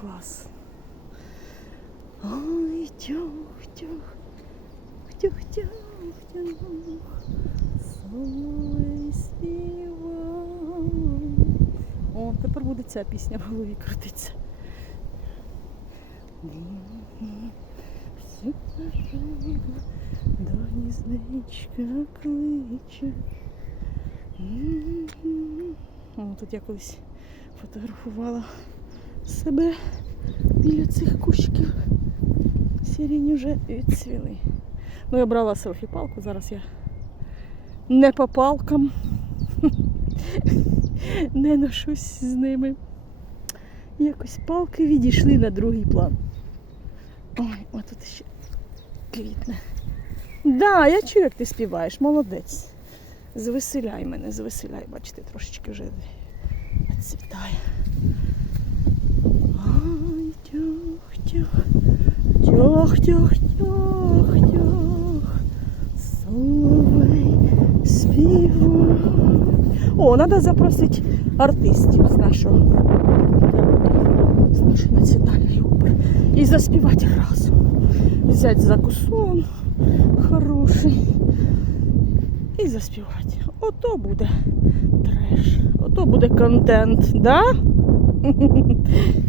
клас. Ой, тюх, тюх, тюх, тюх, тюх. Соловей співав. О, тепер буде ця пісня в голові крутиться. До гніздечка кличе. О, тут я колись фотографувала себе біля цих кущиків. Сирені вже відцвіли. Ну, я брала селфі-палку, зараз я не по палкам. Не ношусь з ними. Якось палки відійшли на другий план. Ой, отут ще квітне. Да, я чую, як ти співаєш, молодець. Звеселяй мене, звеселяй, бачите, трошечки вже відцвітає. Тьох, тьох, тьох, тьох, тьох, тьох, соловей. О, треба запросити артистів з нашого з нашої національної опери і заспівати разом. Взяти закусон хороший і заспівати. Ото буде треш, ото буде контент, да?